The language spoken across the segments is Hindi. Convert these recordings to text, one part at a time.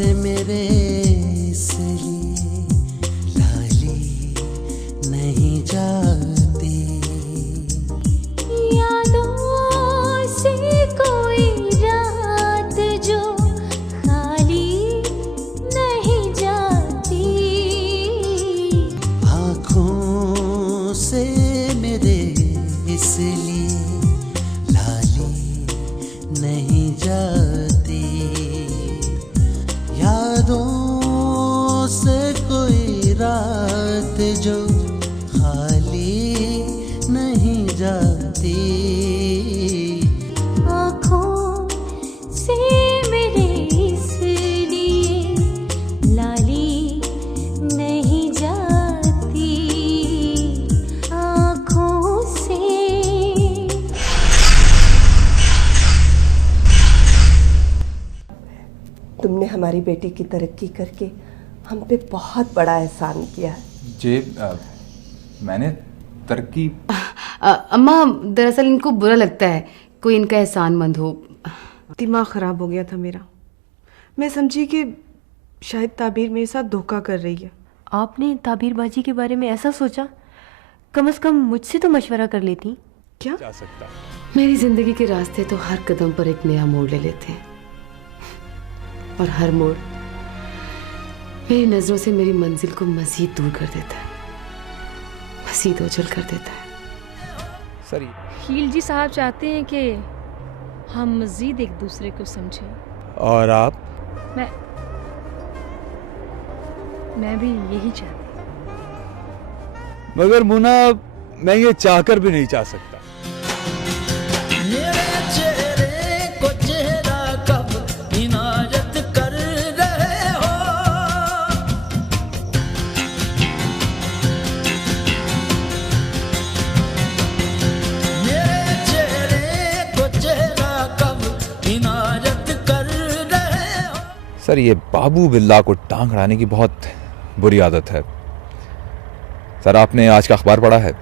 से मेरे इसलिए लाली नहीं जाती। यादों से कोई रात जो खाली नहीं जाती। आँखों से मेरे इसलिए लाली नहीं जाती। यादों से कोई रात जो खाली नहीं जाती। आँखों से मेरे इसलिए लाली नहीं जाती। आँखों से। तुमने हमारी बेटी की तरक्की करके हम पे बहुत बड़ा एहसान किया है। जी मैंने तरक्की अम्मा दरअसल इनको बुरा लगता है कोई इनका एहसानमंद हो। दिमाग ख़राब हो गया था मेरा। मैं समझी कि शायद ताबीर मेरे साथ धोखा कर रही है। आपने ताबीरबाजी के बारे में ऐसा सोचा? कम से कम मुझसे तो मशवरा कर लेती। क्या? जा सकता है। मेरी जिंदगी के रास्ते तो हर कदम पर एक नया मोड़ ले लेते हैं और हर मोड़ मेरी नजरों से मेरी मंजिल को मजीद दूर कर देता है, मजीद ओझल कर देता है। सर खीलजी साहब चाहते हैं कि हम मजीद एक दूसरे को समझें। और आप? मैं भी यही चाहती हूँ। मगर मुना मैं ये चाहकर भी नहीं चाह सकता। मेरे चेहरे को चेहरा कब इनायत कर रहे हो। मेरे चेहरे को चेहरा कब इनायत कर रहे हो। सर ये बाबू बिल्ला को टांग अड़ाने की बहुत बुरी आदत है। सर आपने आज का अखबार पढ़ा है?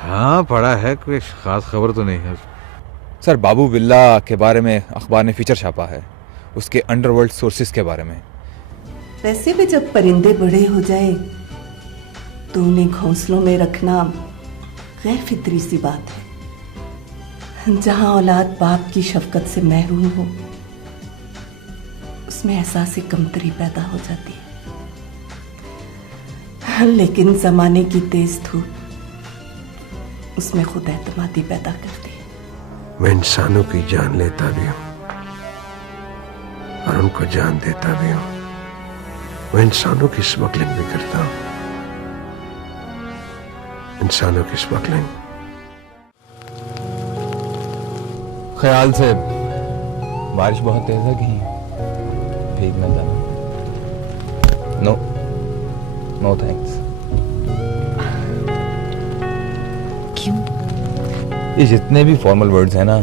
हाँ पढ़ा है, कोई खास खबर तो नहीं है। सर बाबू बिल्ला के बारे में अखबार ने फीचर छापा है, उसके अंडरवर्ल्ड सोर्सेज के बारे में। वैसे भी जब परिंदे बड़े हो जाए तो उन्हें घोंसलों में रखना गैर फितरी सी बात है। जहां औलाद बाप की शफकत से महरूम हो उसमें एहसास कमतरी पैदा हो जाती है। लेकिन जमाने की तेज धूप उसमें खुद एतमादी पैदा करती है। मैं इंसानों की जान लेता भी हूँ और उनको जान देता भी हूँ। मैं इंसानों की स्मगलिंग भी करता हूँ, इंसानों की स्मगलिंग। ख्याल से बारिश बहुत तेज है, कहीं भीग न जाना। No no thanks. क्यों? ये जितने भी फॉर्मल वर्ड्स हैं ना,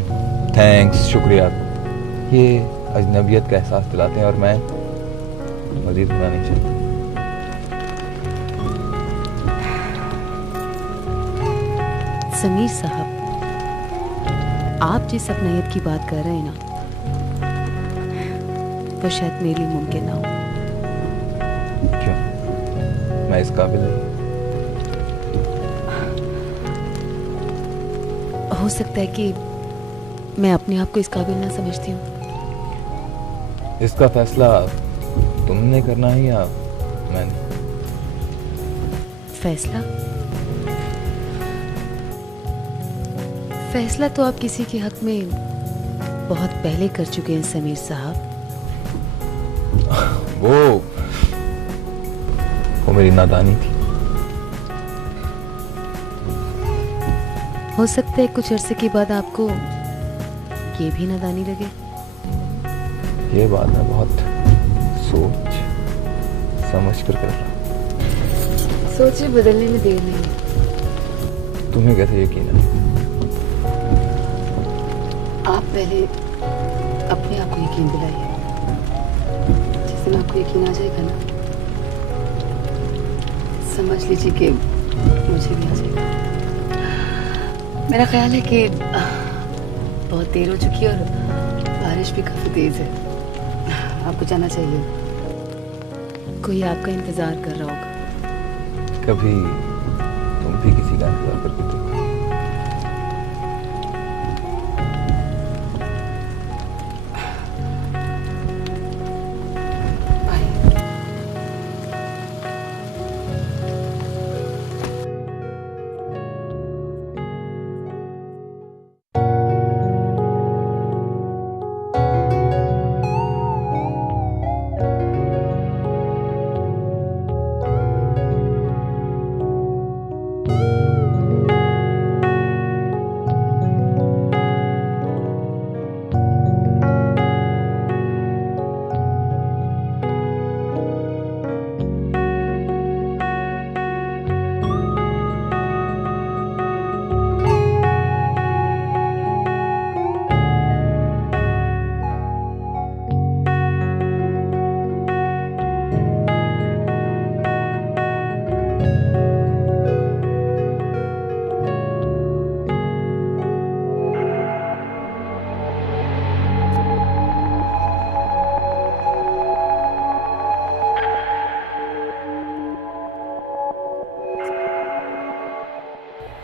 थैंक्स, शुक्रिया, ये अजनबियत का एहसास दिलाते हैं और मैं मजीद बुरा नहीं चाहता। समीर साहब, आप जिस अपनायत की बात कर रहे हैं ना, वो शायद मेरे लिए मुमकिन ना हो। क्यों? मैं इस काबिल नहीं। हो सकता है कि मैं अपने आप को इस काबिल ना समझती हूँ। इसका फैसला तुमने करना है या मैंने? फैसला तो आप किसी के हक में बहुत पहले कर चुके हैं समीर साहब। वो मेरी नादानी थी। हो सकता है कुछ अरसे के बाद आपको ये भी नादानी लगे। ये बात मैं बहुत सोच समझ कर रहा हूँ। सोचे बदलने में देर नहीं है। तुम्हें कैसे यकीन है? आप पहले अपने आप को यकीन दिलाइए। जिस दिन आपको यकीन आ जाएगा ना, समझ लीजिए कि मुझे भी आ जाएगा। मेरा ख्याल है कि बहुत देर हो चुकी है और बारिश भी काफी तेज है। आपको जाना चाहिए, कोई आपका इंतजार कर रहा होगा। कभी तुम भी किसी का इंतजार करके देखो।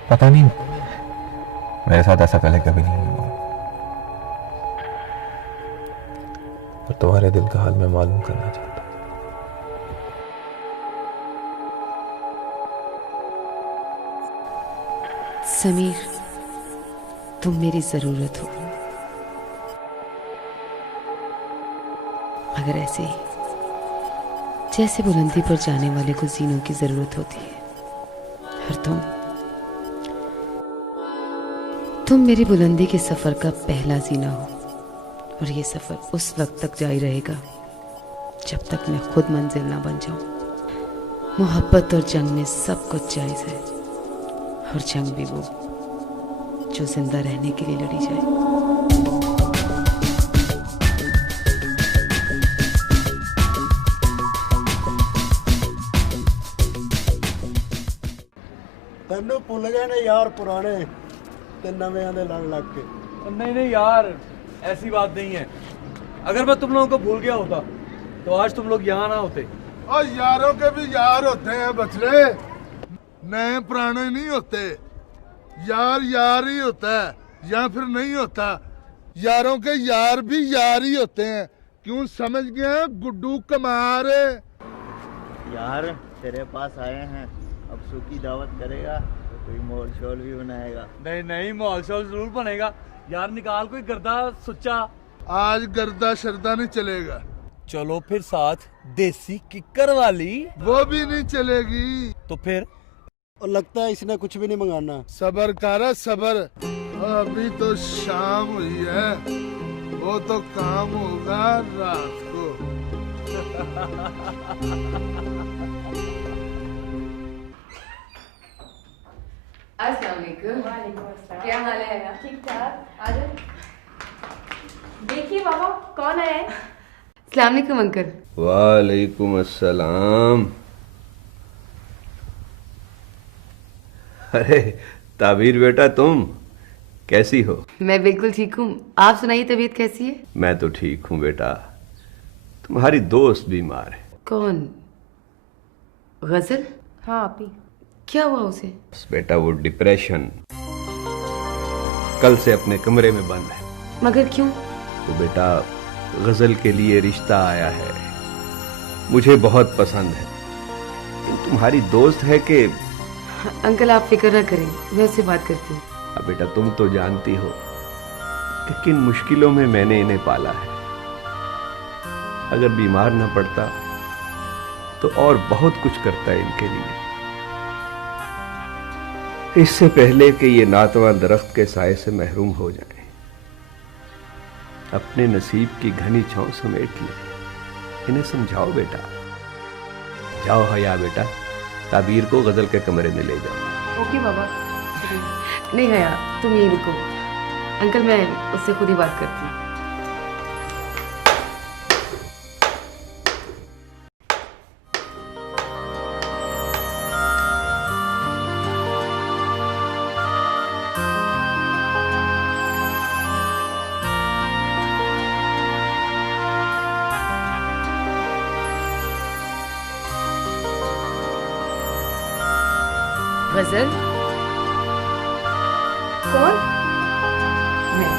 पता नहीं, मेरे साथ ऐसा पहले कभी नहीं हुआ, और तुम्हारे दिल का हाल मैं मालूम करना चाहता हूं। समीर, तुम मेरी जरूरत हो, मगर ऐसे ही जैसे बुलंदी पर जाने वाले को जीनों की जरूरत होती है। और तुम मेरी बुलंदी के सफर का पहला जीना हो, और ये सफर उस वक्त तक जारी रहेगा जब तक मैं खुद मंजिल ना बन जाऊं। मोहब्बत और जंग में सब कुछ जायज है, और जंग भी वो जो जिंदा रहने के लिए लड़ी जाए। तेनू भुल गए ने यार पुराने ते नवें दे लड़ लग के। नहीं नहीं यार, ऐसी बात नहीं है। अगर मैं तुम लोगों को भूल गया होता तो आज तुम लोग यहाँ ना होते। और यारों के भी यार होते हैं बछड़े, नए पुराने नहीं होते। यार यार ही होता है या फिर नहीं होता। यारों के यार भी यार ही होते हैं। क्यों समझ गए गुड्डू कमार? यार तेरे पास आए हैं, अब सूखी दावत करेगा तो कोई माहौल शोल भी बनाएगा। नहीं नहीं, माहौल शोल जरूर बनेगा यार। निकाल कोई गर्दा सुच्चा। आज गर्दा शरदा नहीं चलेगा। चलो फिर साथ देसी किक्कर वाली। वो भी नहीं चलेगी। तो फिर? और लगता है इसने कुछ भी नहीं मंगाना। सबर कारा सबर, अभी तो शाम हुई है, वो तो काम होगा रात को। अस्सलाम वालेकुम। क्या हाल है? ठीक ठाक। आजा। देखिए बाबा कौन आया है? अस्सलाम वालेकुम अंकल। वालेकुम अस्सलाम। अरे ताबीर बेटा, तुम कैसी हो? मैं बिल्कुल ठीक हूँ, आप सुनाइए, तबीयत कैसी है? मैं तो ठीक हूँ बेटा, तुम्हारी दोस्त बीमार है। कौन? गजल? हाँ आपी। क्या हुआ उसे? बेटा वो डिप्रेशन, कल से अपने कमरे में बंद है। मगर क्यों? तो बेटा गजल के लिए रिश्ता आया है, मुझे बहुत पसंद है। तुम्हारी दोस्त है कि? अंकल आप फिक्र ना करें, मैं उससे बात करती हूँ। अब बेटा तुम तो जानती हो कि किन मुश्किलों में मैंने इन्हें पाला है। अगर बीमार न पड़ता तो और बहुत कुछ करता है इनके लिए। इससे पहले कि ये नातवा दरख्त के साए से महरूम हो जाए, अपने नसीब की घनी छांव समेट ले। इन्हें समझाओ बेटा। जाओ हया बेटा, ताबीर को गजल के कमरे में ले जाओ। ओके बाबा। नहीं हया, तुम यहीं रुको, अंकल मैं उससे खुद ही बात करती हूँ। गजल। कौन? मैं।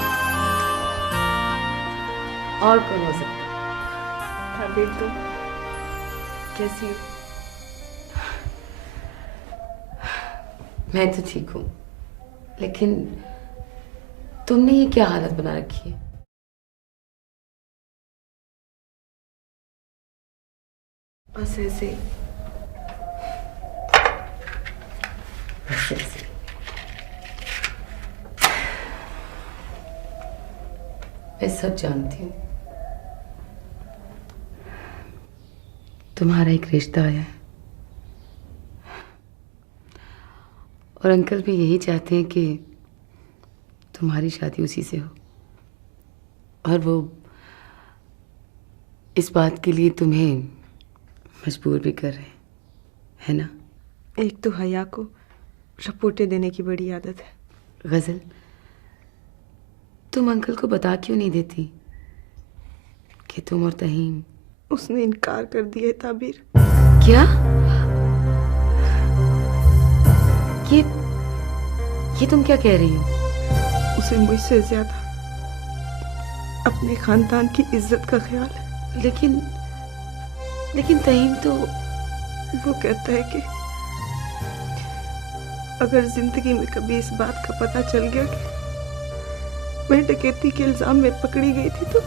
और कौन हो सकता? ताबीर, तुम कैसी हो? मैं तो ठीक हूँ, लेकिन तुमने ये क्या हालत बना रखी है? बस ऐसे बस ऐसे। मैं सब जानती हूँ। तुम्हारा एक रिश्ता आया है और अंकल भी यही चाहते हैं कि तुम्हारी शादी उसी से हो, और वो इस बात के लिए तुम्हें मजबूर भी कर रहे हैं, है ना? एक तो हया को रपोटे देने की बड़ी आदत है। गजल, तुम अंकल को बता क्यों नहीं देती कि तुम और तहीम? उसने इनकार कर दिया है ताबीर। क्या? ये तुम क्या कह रही हो? उसे मुझसे ज्यादा अपने खानदान की इज्जत का ख्याल है। लेकिन तहीम तो वो कहता है कि अगर जिंदगी में कभी इस बात का पता चल गया कि मैं डकैती के इल्जाम में पकड़ी गई थी तो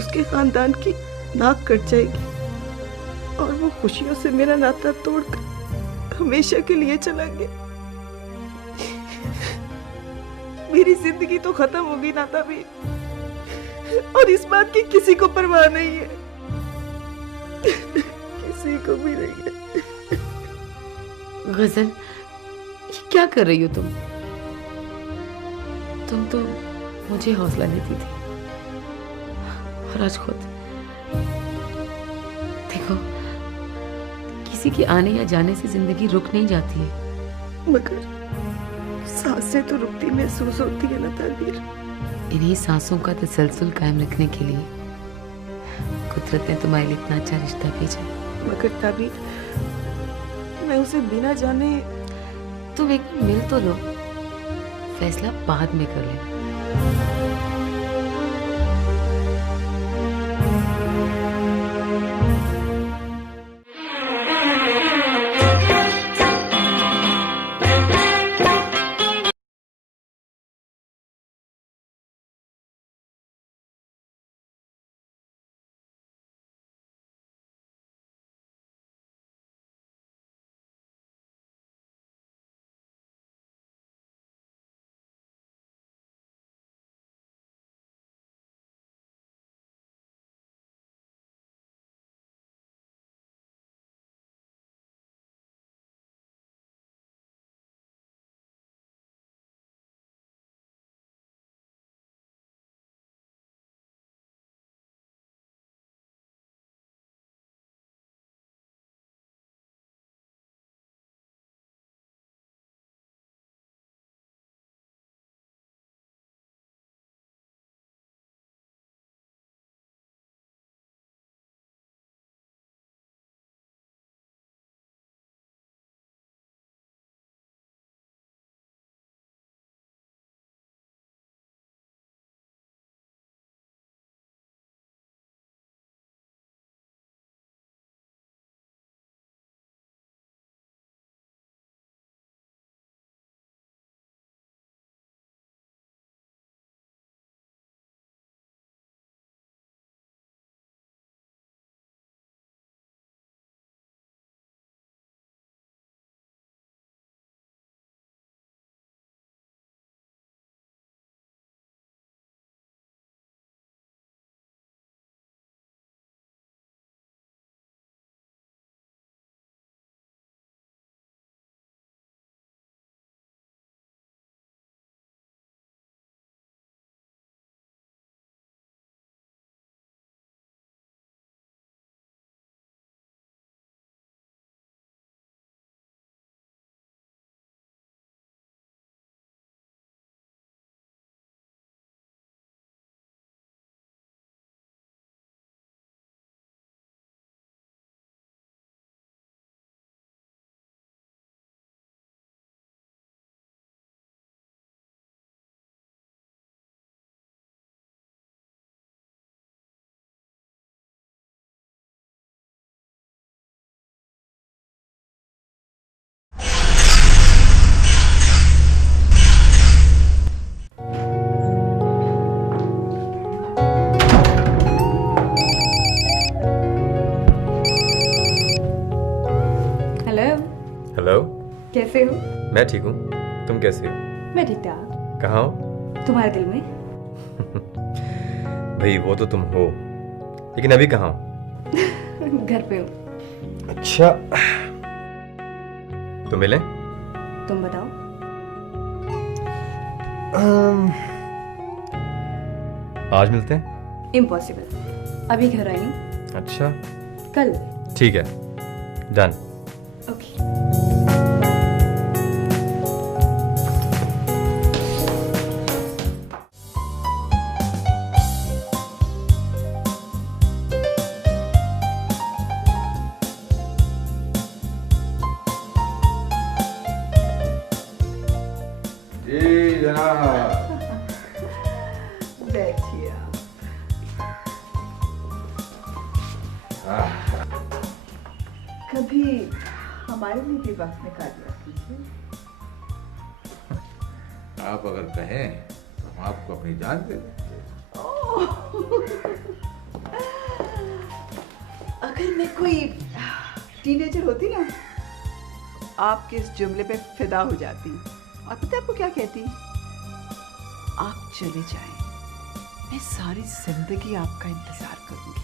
उसके खानदान की नाक कट जाएगी और वो खुशियों से मेरा नाता तोड़कर हमेशा के लिए चला गया। मेरी जिंदगी तो खत्म होगी ना ताबीर, और इस बात की किसी को परवाह नहीं है, किसी को भी नहीं है। गजल, ये क्या कर रही हो तुम? तुम तो मुझे हौसला देती थी, और आज खुद देखो, किसी के आने या जाने से जिंदगी रुक नहीं जाती है, मगर सांसें तो रुकती महसूस होती है ना ताबीर। इन्हीं सांसों का तसलसल कायम रखने के लिए कुदरत ने तुम्हारे लिए इतना अच्छा रिश्ता भेजा। मगर ताबीर, मैं उसे बिना जाने। तुम एक मिल तो लो, फैसला बाद में कर लेना। कैसे हो? मैं ठीक हूँ, तुम कैसे हो? मैं ठीक ठाक। कहाँ हो? तुम्हारे दिल में। भाई वो तो तुम हो, लेकिन अभी कहाँ हो? घर पे हूँ। अच्छा, तो मिले? तुम बताओ। आज मिलते हैं? इम्पॉसिबल, अभी घर आई हूँ। अच्छा, कल। ठीक है, डन। ओके। जी जनाब। बैठिए आप। कभी हमारे लिए भी वक्त निकाल लिया कीजिए। आप अगर कहें तो हम आपको अपनी जान दे दें। अगर मैं कोई टीनेजर होती ना, आपके इस जुमले पे फिदा हो जाती और पता है आपको क्या कहती? आप चले जाएं, मैं सारी जिंदगी आपका इंतजार करूंगी।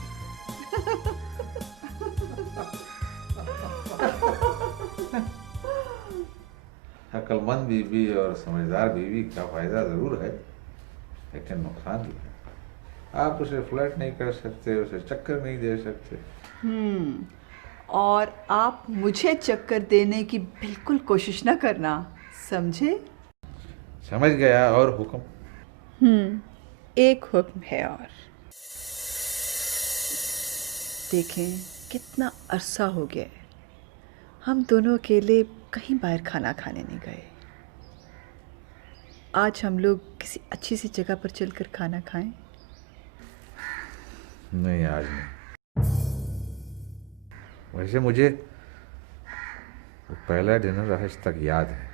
अक्लमंद बीवी और समझदार बीवी का फायदा जरूर है, लेकिन नुकसान भी है। आप उसे फ्लर्ट नहीं कर सकते, उसे चक्कर नहीं दे सकते। और आप मुझे चक्कर देने की बिल्कुल कोशिश ना करना, समझे? समझ गया। और हुक्म? एक हुक्म है और। देखें कितना अरसा हो गया है, हम दोनों अकेले कहीं बाहर खाना खाने नहीं गए। आज हम लोग किसी अच्छी सी जगह पर चलकर खाना खाएं। नहीं, आज नहीं। वैसे मुझे वो पहला डिनर आज तक याद है।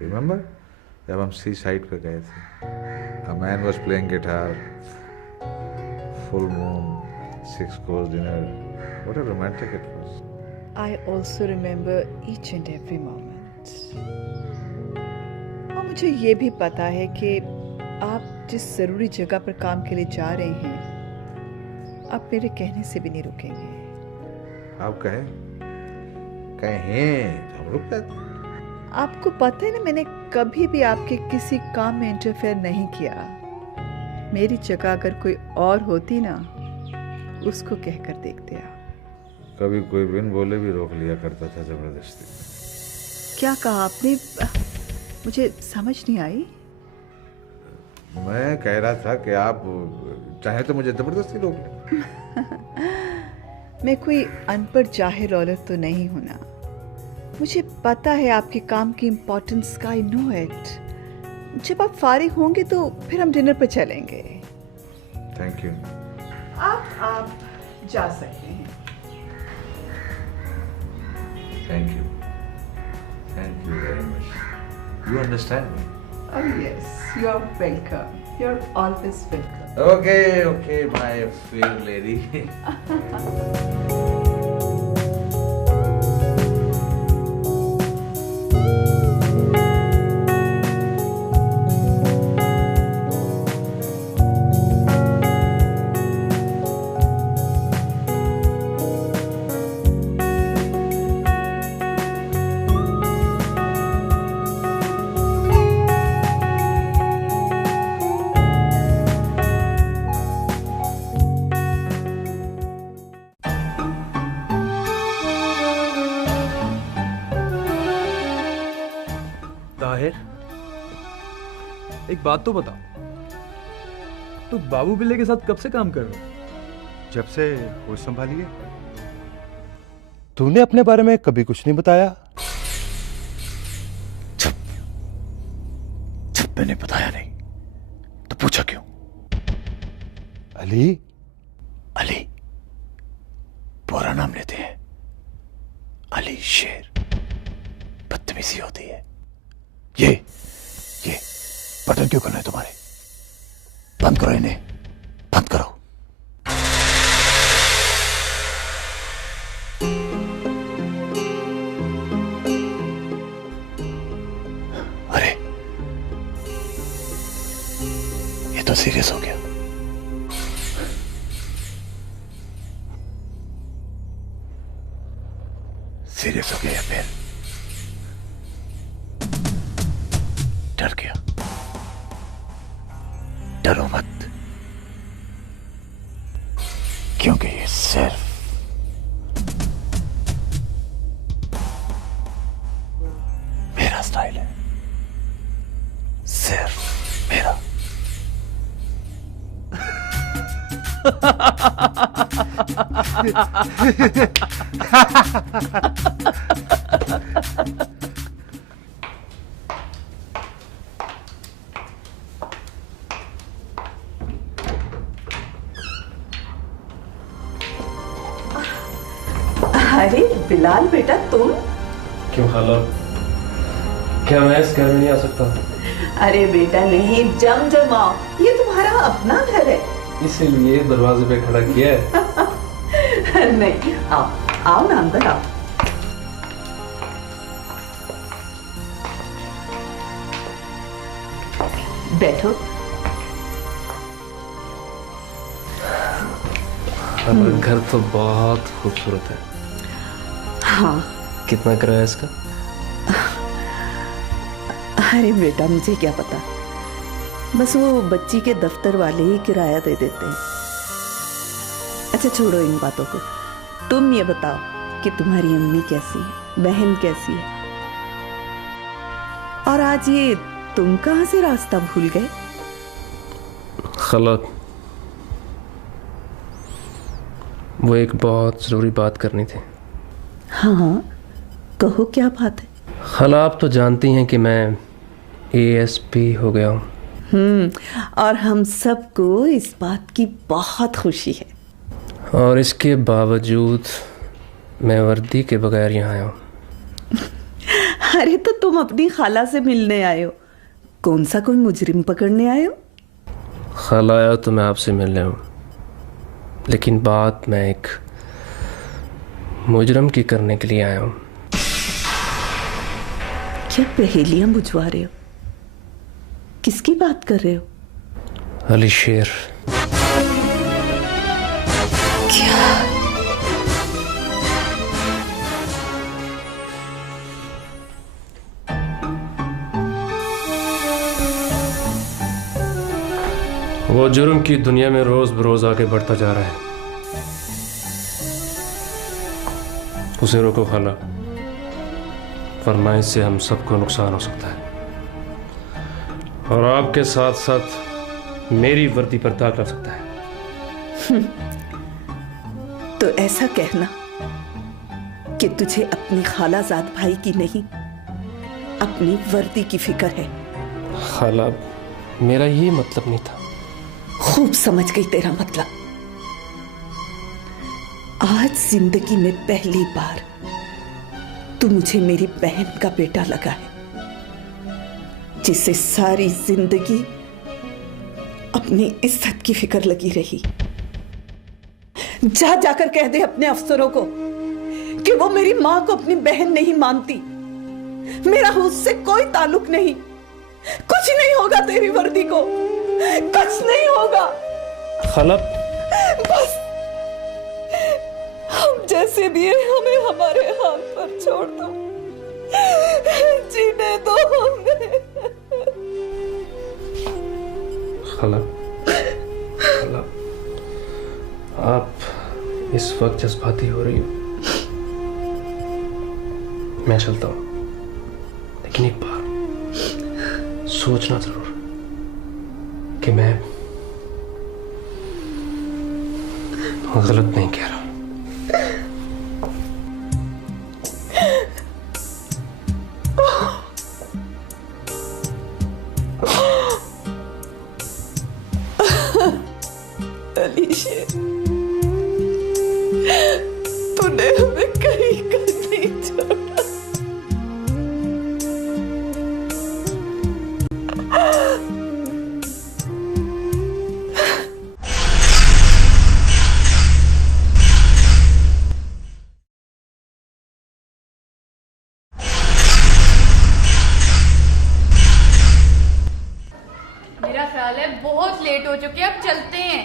रिमेम्बर जब हम सी साइड पे गए थे? A man was playing guitar, full moon, 6 course dinner. What a romantic it was. I also remember each and every moment. और मुझे ये भी पता है कि आप जिस ज़रूरी जगह पर काम के लिए जा रहे हैं, आप मेरे कहने से भी नहीं रुकेंगे। आप कहें तो हम रुक जाते। आपको पता है ना, मैंने कभी भी आपके किसी काम में इंटरफेयर नहीं किया। मेरी जगह अगर कोई और होती ना, उसको कहकर देखते आप। कभी कोई बिन बोले भी रोक लिया करता था जबरदस्ती। क्या कहा आपने? मुझे समझ नहीं आई। मैं कह रहा था कि आप चाहे तो मुझे जबरदस्ती रोक लें। मैं कोई अनपढ़ जाहिर औरत तो नहीं हूं ना। मुझे पता है आपके काम की इम्पोर्टेंस का। I know it. जब आप फारिग होंगे तो फिर हम डिनर पर चलेंगे। Thank you. आप जा सकते हैं। Thank you very much. You understand me? Oh yes, you are welcome. You're always welcome. Okay, my fair lady. एक बात तो बता, तू बाबू बिल्ले के साथ कब से काम कर रहा है? जब से होश संभाली है। तूने अपने बारे में कभी कुछ नहीं बताया। जब मैंने बताया नहीं तो पूछा क्यों? अली पूरा नाम लेते हैं। अली शेर। बदतमीजी होती है। ये बटन क्यों करना है तुम्हारे? बंद करो इन्हें, बंद करो। सीरियस हो गया। सीरियस हो गया या फिर डर गया? डरो मत, क्योंकि ये सिर्फ मेरा स्टाइल है, सिर्फ मेरा। अरे बिलाल बेटा, तुम? क्यों खाला, क्या मैं इस घर में नहीं आ सकता? अरे बेटा नहीं, जम जम आओ, ये तुम्हारा अपना घर है। इसीलिए दरवाजे पे खड़ा किया है। नहीं, आओ आओ ना, अंदर आओ। बैठो। घर तो बहुत खूबसूरत है। हाँ। कितना किराया इसका? अरे बेटा, मुझे क्या पता, बस वो बच्ची के दफ्तर वाले ही किराया दे देते हैं। अच्छा छोड़ो इन बातों को, तुम ये बताओ कि तुम्हारी अम्मी कैसी है, बहन कैसी है, और आज ये तुम कहाँ से रास्ता भूल गए? खाला, वो एक बहुत जरूरी बात करनी थी। हाँ कहो, क्या बात है? खाला, आप तो जानती हैं कि मैं ASP हो गया हूँ। और हम सबको इस बात की बहुत खुशी है। और इसके बावजूद मैं वर्दी के बगैर यहाँ आया हूँ। अरे तो तुम अपनी खाला से मिलने आए हो, कौन सा कोई मुजरिम पकड़ने आए हो? खाला, आया तो मैं आपसे मिलने हूँ, लेकिन बात मैं एक मुजरम की करने के लिए आया हूँ। क्या पहेलियां बुझवा रहे हो? किसकी बात कर रहे हो? अली शेर। क्या? वो जुर्म की दुनिया में रोज बरोज आगे बढ़ता जा रहा है। उसे रोको खाला, वरना इससे हम सबको नुकसान हो सकता है, और आपके साथ साथ मेरी वर्दी पर दाग लग सकता है। तो ऐसा कहना कि तुझे अपनी खालाजाद भाई की नहीं, अपनी वर्दी की फिक्र है। खाला, मेरा ये मतलब नहीं था। खूब समझ गई तेरा मतलब। आज जिंदगी में पहली बार तू मुझे मेरी बहन का बेटा लगा है, जिसे सारी जिंदगी अपनी इज्जत की फिक्र लगी रही। जा जाकर कह दे अपने अफसरों को कि वो मेरी मां को अपनी बहन नहीं मानती। मेरा उससे कोई ताल्लुक नहीं। कुछ नहीं होगा तेरी वर्दी को, कुछ नहीं होगा। खाला, बस हम जैसे भी हैं, हमें हमारे हाल पर छोड़ दो, जीने दो हमें। खाला, खाला, आप इस वक्त जज्बाती हो रही हो। मैं चलता हूं, लेकिन एक बार सोचना जरूर कि मैं गलत नहीं कह रहा। अली शेर, तूने हमें कहीं का नहीं छोड़ा। मेरा ख्याल है बहुत लेट हो चलते हैं।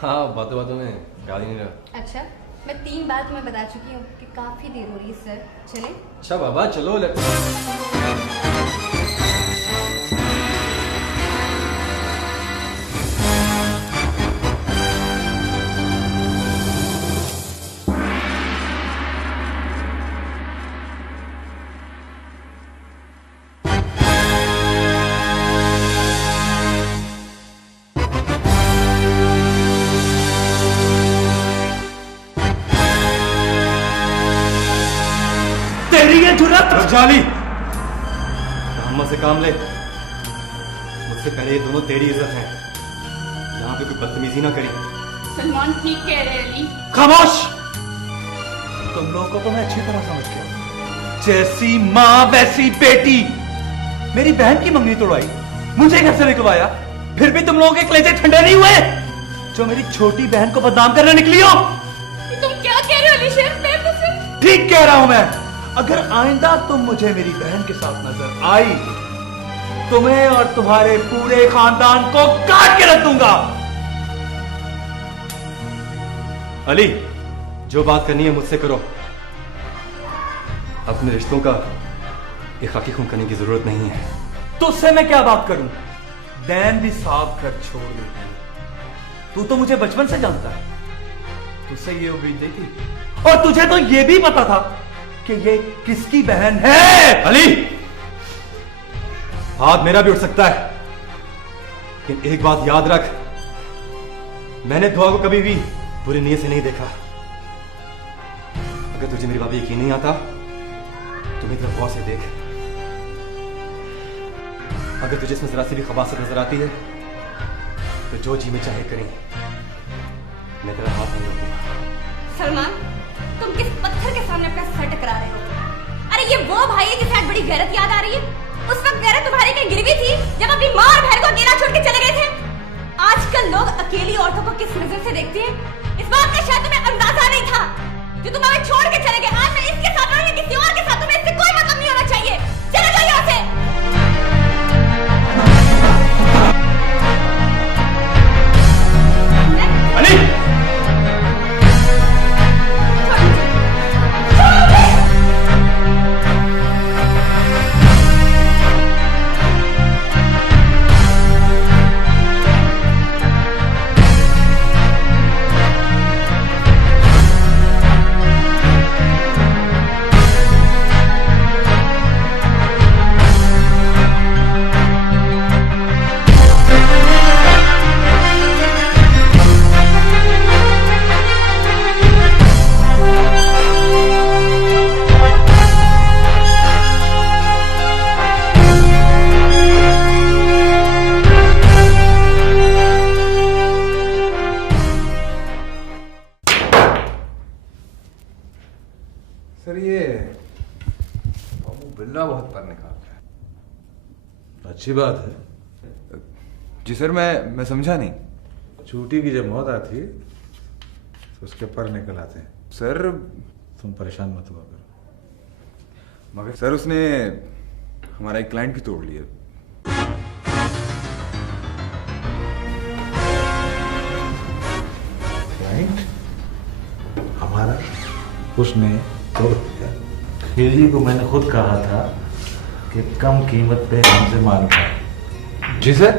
हाँ, बातों बातों में याद ही नहीं रहा। अच्छा, मैं 3 बार तुम्हें बता चुकी हूँ कि काफी देर हो रही है सर। चले? अच्छा बाबा चलो। जाली मोहम्मद से काम ले। मुझसे पहले ये दोनों तेरी इज्जत है। यहाँ पे कोई बदतमीजी ना करी। सलमान ठीक कह रहे अली। खामोश। तुम लोगों को तो मैं अच्छी तरह समझ गया। जैसी माँ वैसी बेटी। मेरी बहन की मंगनी तोड़वाई, मुझे घर से निकलवाया, फिर भी तुम लोगों के कलेजे ठंडे नहीं हुए जो मेरी छोटी बहन को बदनाम करने निकली हो। तुम क्या कह रहे हो अली शेर? ठीक कह रहा हूं मैं। अगर आइंदा तुम मुझे मेरी बहन के साथ नजर आई, तुम्हें और तुम्हारे पूरे खानदान को काट के रख दूंगा। अली, जो बात करनी है मुझसे करो। अपने रिश्तों का ये खाकी खून करने की जरूरत नहीं है। तुझसे मैं क्या बात करूं? दैन भी साफ कर छोड़ देती है। तू तो मुझे बचपन से जानता है। तुझसे ये उम्मीद नहीं थी, और तुझे तो ये भी पता था कि ये किसकी बहन है। अली, हाथ मेरा भी उठ सकता है, लेकिन एक बात याद रख, मैंने दुआ को कभी भी बुरी नीयत से नहीं देखा। अगर तुझे मेरी बात यकीन नहीं आता तो मेरी तरफ गौर से देख। अगर तुझे इसमें जरा सी भी खबासत नजर आती है तो जो जी में चाहे करें, मैं तेरा हाथ नहीं रोकूंगा। सलमान, तुम किस पत्थर के सामने अपना सर टकरा रहे हो? अरे ये वो भाई है जिसे आज बड़ी गैरत याद आ रही है। उस वक्त गैरत तुम्हारी कहीं गिरवी थी जब अपनी माँ और बहन को अकेला छोड़ के चले गए थे। आजकल लोग अकेली औरतों को किस नजर से देखते हैं, इस बात का शायद तुम्हें अंदाजा नहीं था। जो तुम हमें छोड़ के चले गए, आज मैं इसके साथ रहूं या किसी और के साथ, तुम्हें इससे कोई मतलब नहीं होना चाहिए। चले जाओ यहाँ से। अली, सर ये बाबू बिल्ला बहुत पर निकालता है। अच्छी बात है। जी सर, मैं समझा नहीं। चूटी की जब मौत आती है तो उसके पर निकल आते हैं। सर तुम परेशान मत हुआ करो। मगर सर उसने हमारा एक क्लाइंट भी तोड़ लिया। क्लाइंट हमारा उसने तोड़ दिया। खिलजी को मैंने खुद कहा था कि कम कीमत पे हमसे माल खाए। जी सर।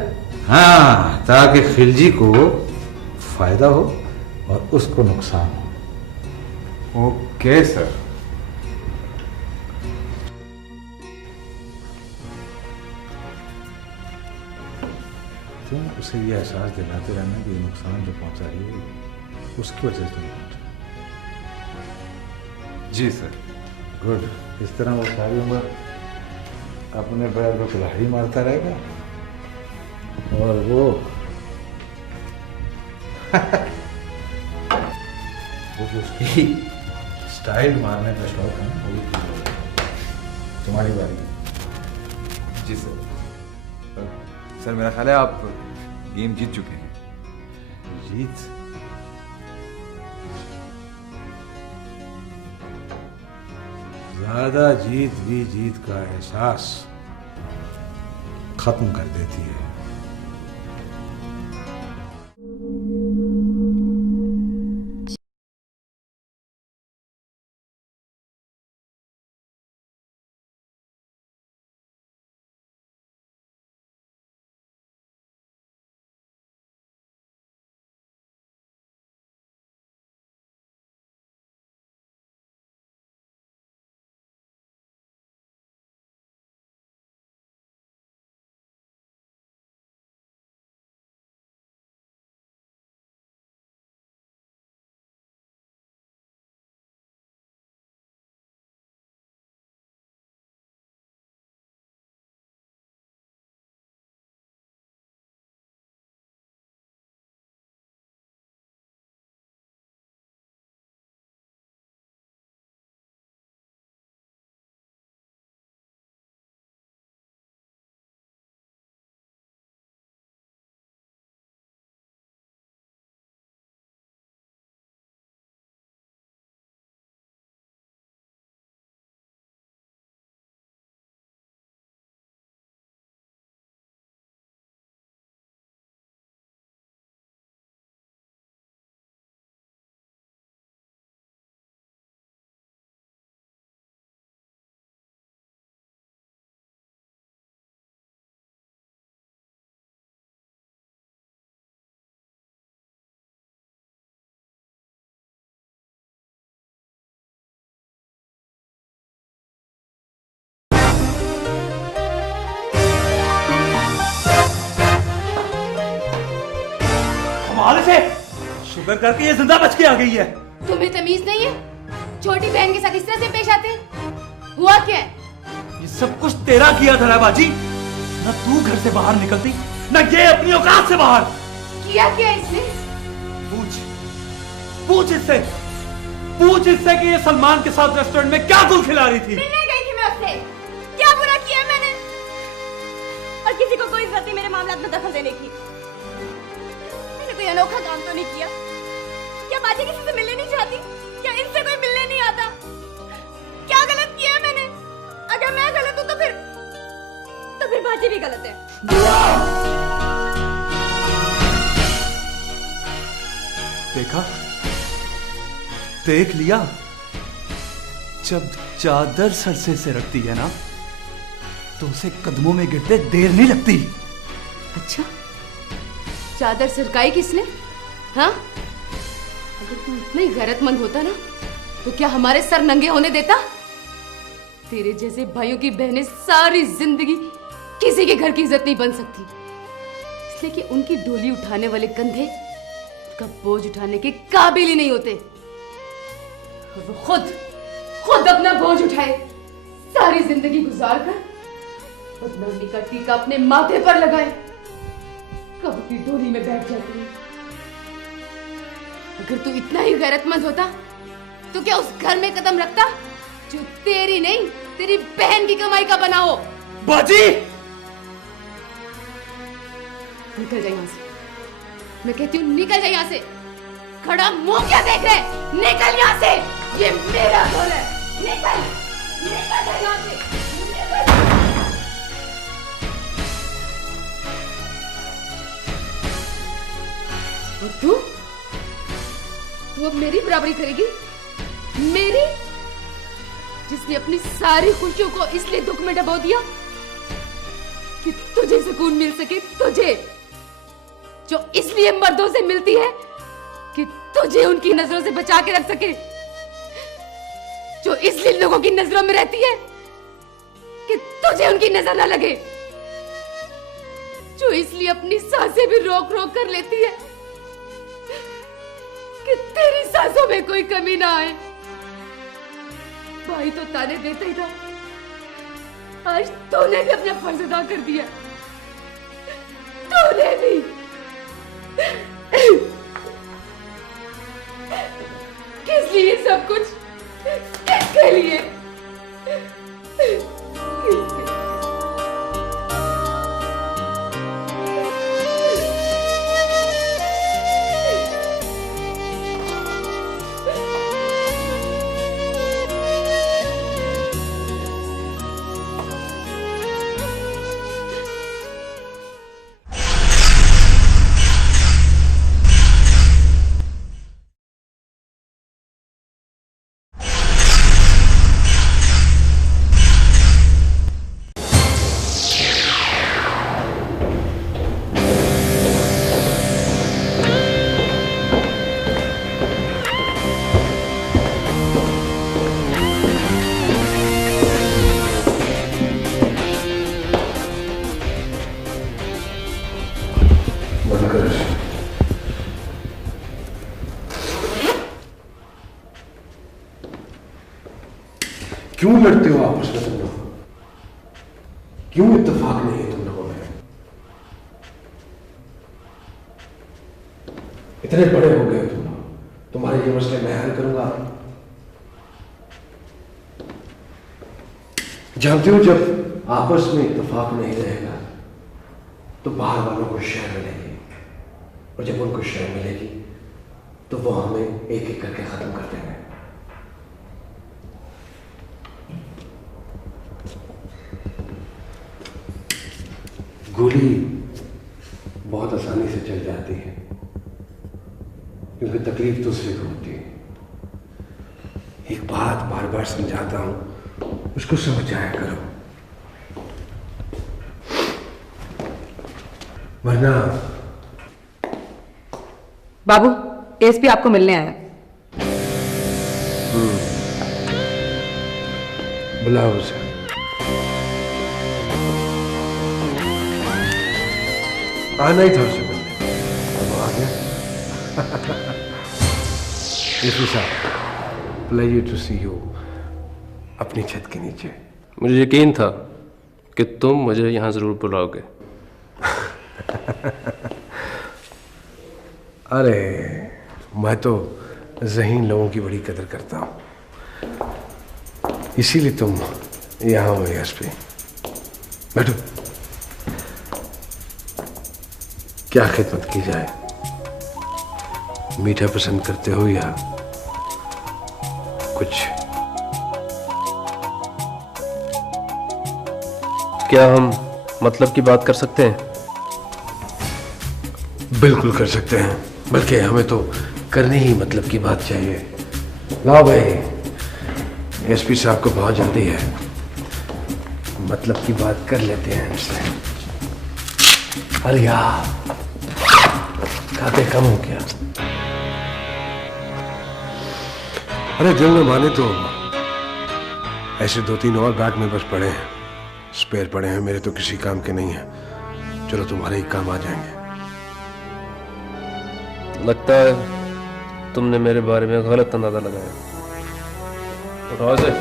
हाँ, ताकि खिलजी को फायदा हो और उसको नुकसान हो। Okay sir. तुम उसे ये एहसास दिलाते रहना कि नुकसान जो पहुंचा है उसकी वजह से तुम पहुंचा। जी सर। गुड। इस तरह वो सारी उम्र अपने पैर को कुल्हाड़ी मारता रहेगा और वो उसकी स्टाइल मारने का शौक है वो भी तुम्हारी बारी। जी सर। सर मेरा ख्याल है आप गेम जीत चुके हैं। जीत? ज्यादा जीत भी जीत का एहसास खत्म कर देती है। कमाल से शुक्र करके ये जिंदा बच के आ गई है। तुम्हें तमीज नहीं है? छोटी बहन के साथ इस तरह से पेश आते? हुआ क्या है? ये सब कुछ तेरा किया था बाजी। ना तू घर से बाहर निकलती, ना ये अपनी औकात से बाहर। किया क्या इसने? पूछ इससे कि ये सलमान के साथ रेस्टोरेंट में क्या गुल खिला रही थी। मिलने गई थी मैं उससे। क्या बुरा किया है मैंने? और किसी को कोई जरूरत नहीं मेरे मामलात में दखल देने की। मैंने कोई अनोखा काम तो नहीं किया। क्या बाजी किसी से मिलने नहीं चाहती? क्या इनसे कोई मिलने नहीं आता? क्या गलत किया है मैंने? अगर मैं गलत हूं तो फिर बाजी भी गलत है। देखा, देख लिया, जब चादर सर से सिरकती है ना तो उसे कदमों में गिरते देर नहीं लगती। अच्छा, चादर सरकाई किसने? हाँ, अगर तू इतना ही गैरतमंद होता ना तो क्या हमारे सर नंगे होने देता? तेरे जैसे भाइयों की बहनें सारी जिंदगी किसी के घर की इज्जत नहीं बन सकती, इसलिए कि उनकी डोली उठाने वाले कंधे उसका बोझ उठाने के काबिल ही नहीं होते। और वो खुद अपना बोझ उठाए, सारी जिंदगी गुजार कर बदनामी का टीका अपने माथे पर लगाए, कब अपनी डोली में बैठ जाती है। अगर तू इतना ही गैरतमंद होता तो क्या उस घर में कदम रखता जो तेरी नहीं तेरी बहन की कमाई का बना हो? बाजी, निकल जा यहाँ से। मैं कहती हूँ निकल जा यहाँ से। खड़ा मुंह क्या देख रहे? निकल यहाँ से, ये मेरा घर है। निकल जा यहाँ से। और तू अब मेरी बराबरी करेगी? मेरी, जिसने अपनी सारी खुशियों को इसलिए दुख में डबो दिया कि तुझे सुकून मिल सके, तुझे जो इसलिए मर्दों से मिलती है कि तुझे उनकी नजरों से बचा के रख सके, जो इसलिए लोगों की नजरों में रहती है कि तुझे उनकी नजर ना लगे, जो इसलिए अपनी सांसें भी रोक रोक कर लेती है कि तेरी सांसों में कोई कमी ना आए। भाई तो ताने देता ही था, आज तूने भी अपना फर्ज अदा कर दिया। तूने भी। किस लिए सब कुछ? किसके लिए? क्यों लड़ते हो आपस में तुम लोग? क्यों इत्तेफाक नहीं है तुम लोगों में? इतने बड़े हो गए तुम लोग, तुम्हारे ये मसले मैं हल करूंगा। जानते हो, जब आपस में इत्तेफाक नहीं रहेगा तो बाहर वालों को शय मिलेगी, और जब उनको शय मिलेगी तो वो हमें एक एक करके खत्म कर देंगे। गोली बहुत आसानी से चल जाती है क्योंकि तकलीफ दूसरे को होती है। एक बात बार बार समझाता हूं, उसको समझ जाया करो, वरना। बाबू, एसपी आपको मिलने आया। बुलाओ उसे। आना ही था उसे मिलने, अब आ गया। प्लेजर टू सी यू अपनी छत के नीचे। मुझे यकीन था कि तुम मुझे यहाँ जरूर बुलाओगे। अरे मैं तो ज़हीन लोगों की बड़ी कदर करता हूँ, इसीलिए तुम यहाँ हो एसपी। बैठो। क्या खिदमत की जाए? मीठा पसंद करते हो या कुछ? क्या हम मतलब की बात कर सकते हैं? बिल्कुल कर सकते हैं, बल्कि हमें तो करने ही मतलब की बात चाहिए। लाओ भाई, एसपी साहब को बहुत जल्दी है, मतलब की बात कर लेते हैं इनसे। अरे यार, खाते कम हो गया। अरे दिल न माने तो ऐसे 2-3 और बैग में बस पड़े हैं, स्पेयर पड़े हैं, मेरे तो किसी काम के नहीं है। चलो तुम्हारे ही काम आ जाएंगे। लगता है तुमने मेरे बारे में गलत अंदाजा लगाया। उठाओ से।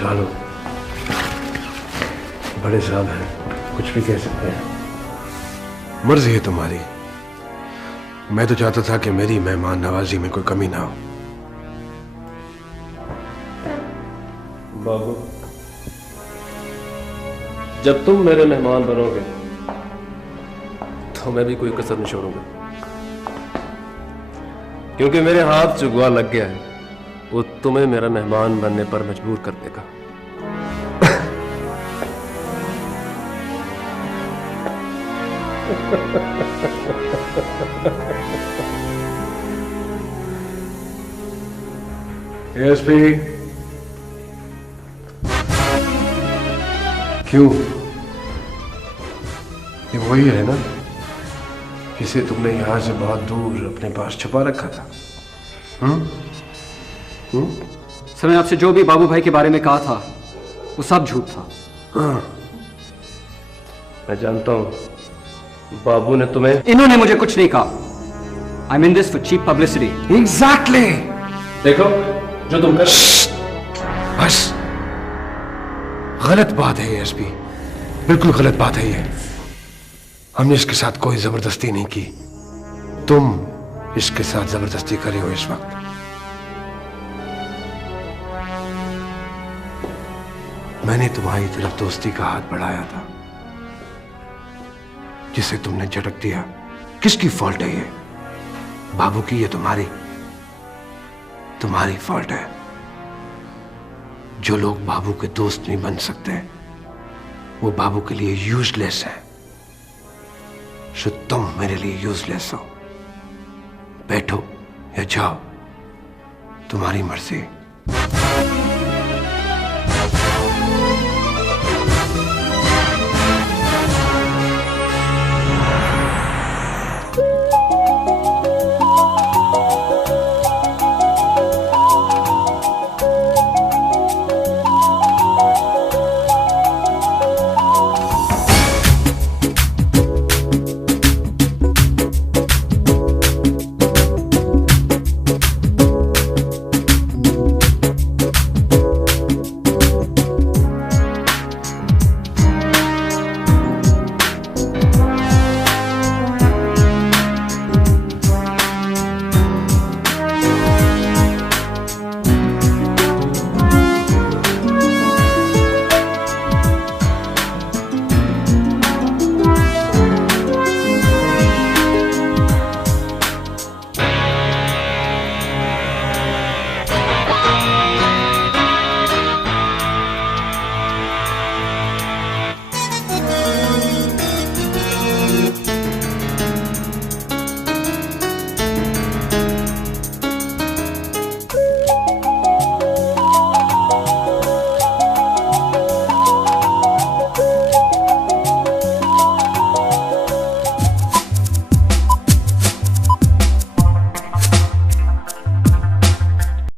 चलो, बड़े साहब हैं, कुछ भी कह सकते हैं। मर्जी है तुम्हारी। मैं तो चाहता था कि मेरी मेहमान नवाजी में कोई कमी ना हो। बाबू, जब तुम मेरे मेहमान बनोगे तो मैं भी कोई कसर नहीं छोड़ूंगा, क्योंकि मेरे हाथ जो गुआ लग गया है वो तुम्हें मेरा मेहमान बनने पर मजबूर कर देगा। एसपी, क्यों? ये वही है ना जिसे तुमने यहां से बहुत दूर अपने पास छुपा रखा था? सर, मैंने आपसे जो भी बाबू भाई के बारे में कहा था वो सब झूठ था। मैं जानता हूं बाबू ने तुम्हें। इन्होंने मुझे कुछ नहीं कहा। I mean this for cheap publicity. Exactly. देखो जो तुम कर। बस, गलत बात है ये एसपी, बिल्कुल गलत बात है ये। हमने इसके साथ कोई जबरदस्ती नहीं की, तुम इसके साथ जबरदस्ती करे हो इस वक्त। मैंने तुम्हारी तरफ दोस्ती का हाथ बढ़ाया था, जिसे तुमने झटक दिया। किसकी फॉल्ट है ये? बाबू की या तुम्हारी? तुम्हारी फॉल्ट है। जो लोग बाबू के दोस्त नहीं बन सकते वो बाबू के लिए यूजलेस है। सो तुम मेरे लिए यूजलेस हो। बैठो या जाओ, तुम्हारी मर्जी।